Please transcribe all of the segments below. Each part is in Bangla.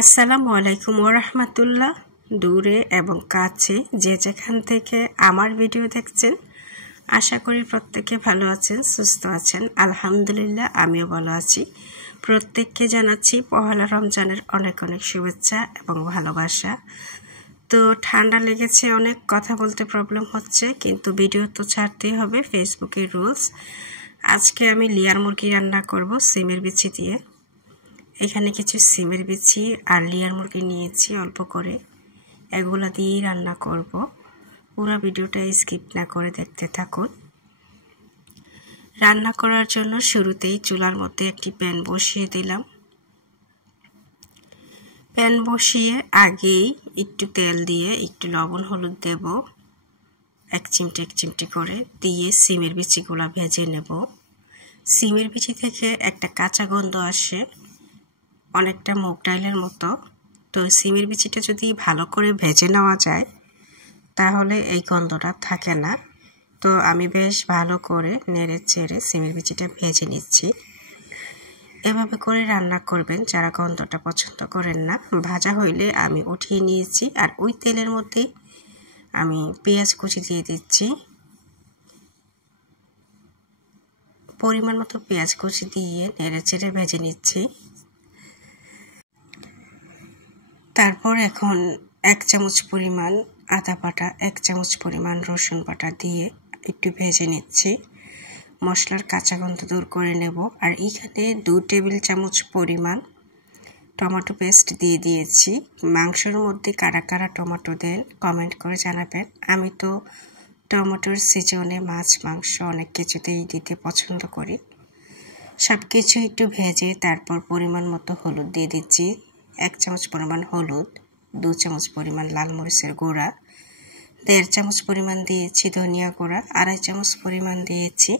আসসালামু আলাইকুম ওয়া রাহমাতুল্লাহ। দূরে এবং কাছে যে যেখান থেকে আমার ভিডিও দেখছেন, আশা করি প্রত্যেকে ভালো আছেন, সুস্থ আছেন। আলহামদুলিল্লাহ আমিও ভালো আছি। প্রত্যেককে জানাচ্ছি পহেলা রমজানের অনেক অনেক শুভেচ্ছা এবং ভালোবাসা। তো ঠান্ডা লেগেছে, অনেক কথা বলতে প্রবলেম হচ্ছে, কিন্তু ভিডিও তো ছাড়তেই হবে, ফেসবুকের রুলস। আজকে আমি লেয়ার মুরগি রান্না করব সিমের বিচি দিয়ে। এখানে কিছু সিমের বিচি আর লেয়ার মুরগি নিয়েছি অল্প করে, এগুলো দিয়েই রান্না করব। পুরো ভিডিওটা স্কিপ না করে দেখতে থাকুন। রান্না করার জন্য শুরুতেই চুলার মধ্যে একটি প্যান বসিয়ে দিলাম। প্যান বসিয়ে আগেই একটু তেল দিয়ে একটু লবণ হলুদ দেব, এক চিমটি করে দিয়ে সিমের বিচিগুলো ভেজে নেব। সিমের বিচি থেকে একটা কাঁচা গন্ধ আসে, অনেকটা মুগ ডালের মতো। তো সিমের বিচিটা যদি ভালো করে ভেজে নেওয়া যায় তাহলে এই গন্ধটা থাকে না। তো আমি বেশ ভালো করে নেড়ে চেড়ে সিমের বিচিটা ভেজে নিচ্ছি। এভাবে করে রান্না করবেন যারা গন্ধটা পছন্দ করেন না। ভাজা হইলে আমি উঠিয়ে নিয়েছি, আর ওই তেলের মধ্যে আমি পেঁয়াজ কুচি দিয়ে দিচ্ছি। পরিমাণ মতো পেঁয়াজ কুচি দিয়ে নেড়ে চেড়ে ভেজে নিচ্ছি। তারপর এখন 1 চামচ পরিমাণ আদা বাটা, 1 চামচ পরিমাণ রসুন বাটা দিয়ে একটু ভেজে নিচ্ছি। মশলার কাঁচা গন্ধ দূর করে নেব। আর এখানে 2 টেবিল চামচ পরিমাণ টমেটো পেস্ট দিয়ে দিয়েছি। মাংসের মধ্যে কারা কারা টমেটো দেন কমেন্ট করে জানাবেন। আমি তো টমেটোর সিজনে মাছ মাংস অনেক কিছুতেই দিতে পছন্দ করি। সব কিছু একটু ভেজে তারপর পরিমাণ মতো হলুদ দিয়ে দিচ্ছি। 1 চামচ পরিমাণ হলুদ, 2 চামচ পরিমাণ লাল মরিচের গুঁড়া, 1.5 চামচ পরিমাণ দিয়েছি ধনিয়া গুঁড়া, 2.5 চামচ পরিমাণ দিয়েছি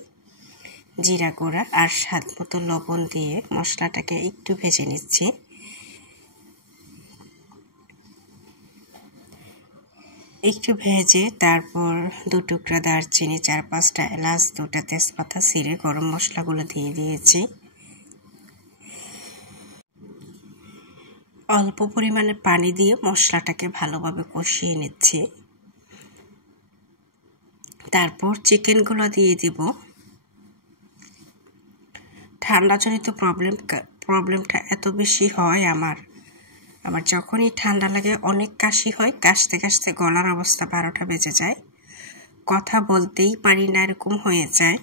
জিরা গুঁড়া, আর স্বাদ মতো লবণ দিয়ে মশলাটাকে একটু ভেজে নিচ্ছি। একটু ভেজে তারপর 2 টুকরা দারচিনি, 4-5টা এলাচ, 2টা তেজপাতা ছিঁড়ে গরম মশলাগুলো দিয়ে দিয়েছি। অল্প পরিমাণে পানি দিয়ে মশলাটাকে ভালোভাবে কষিয়ে নিচ্ছি। তারপর চিকেনগুলো দিয়ে দিব। ঠান্ডাজনিত প্রবলেমটা এত বেশি হয় আমার যখনই ঠান্ডা লাগে অনেক কাশি হয়, কাশতে কাশতে গলার অবস্থা 12টা বেজে যায়, কথা বলতেই পারি না, এরকম হয়ে যায়।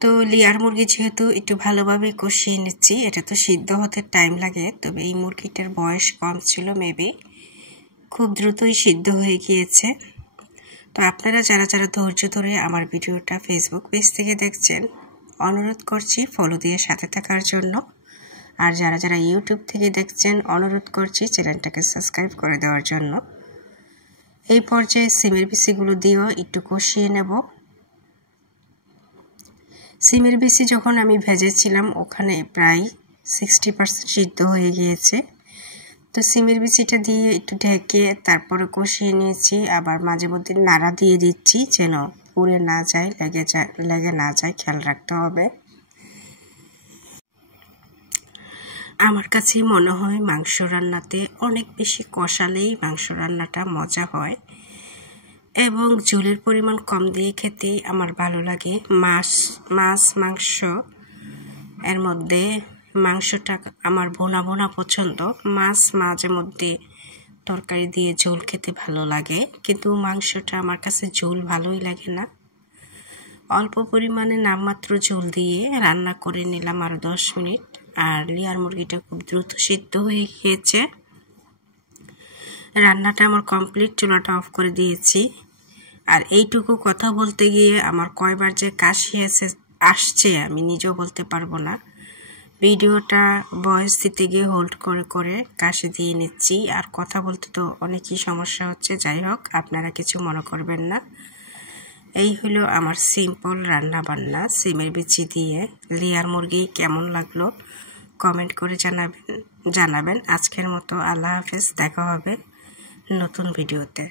তো লেয়ার মুরগি যেহেতু একটু ভালোভাবে কষিয়ে নিচ্ছি, এটা তো সিদ্ধ হতে টাইম লাগে, তবে এই মুরগিটার বয়স কম ছিল, মেবি খুব দ্রুতই সিদ্ধ হয়ে গিয়েছে। তো আপনারা যারা যারা ধৈর্য ধরে আমার ভিডিওটা ফেসবুক পেজ থেকে দেখছেন, অনুরোধ করছি ফলো দিয়ে সাথে থাকার জন্য। আর যারা যারা ইউটিউব থেকে দেখছেন, অনুরোধ করছি চ্যানেলটাকে সাবস্ক্রাইব করে দেওয়ার জন্য। এই পর্যায়ে সিমের বিচিগুলো দিয়েও একটু কষিয়ে নেব। সিমের বিচি যখন আমি ভেজেছিলাম ওখানে প্রায় 60% সিদ্ধ হয়ে গিয়েছে। তো সিমের বিচিটা দিয়ে একটু ঢেকে তারপরে কষিয়ে নিয়েছি। আবার মাঝে মধ্যে নাড়া দিয়ে দিচ্ছি যেন পুড়ে না যায়, লেগে না যায়, খেয়াল রাখতে হবে। আমার কাছে মনে হয় মাংস রান্নাতে অনেক বেশি কষালেই মাংস রান্নাটা মজা হয়, এবং ঝোলের পরিমাণ কম দিয়ে খেতে আমার ভালো লাগে। মাছ মাংস এর মধ্যে মাংসটা আমার ভোনা ভোনা পছন্দ। মাছ মাঝে মধ্যে তরকারি দিয়ে ঝোল খেতে ভালো লাগে, কিন্তু মাংসটা আমার কাছে ঝোল ভালোই লাগে না। অল্প পরিমাণে নামমাত্র ঝোল দিয়ে রান্না করে নিলাম আরও 10 মিনিট। আর লেয়ার মুরগিটা খুব দ্রুত সিদ্ধ হয়ে গিয়েছে। রান্নাটা আমার কমপ্লিট, চুলাটা অফ করে দিয়েছি। আর এইটুকু কথা বলতে গিয়ে আমার কয়বার যে কাশি আসছে আমি নিজেও বলতে পারবো না। ভিডিওটা ভয়েস দিতে গিয়ে হোল্ড করে করে কাশি দিয়ে নিচ্ছি, আর কথা বলতে তো অনেকই সমস্যা হচ্ছে। যাই হোক, আপনারা কিছু মনে করবেন না। এই হলো আমার সিম্পল রান্না বান্না সিমের বিচি দিয়ে লেয়ার মুরগি। কেমন লাগলো কমেন্ট করে জানাবেন। আজকের মতো আল্লাহ হাফেজ, দেখা হবে নতুন ভিডিওতে।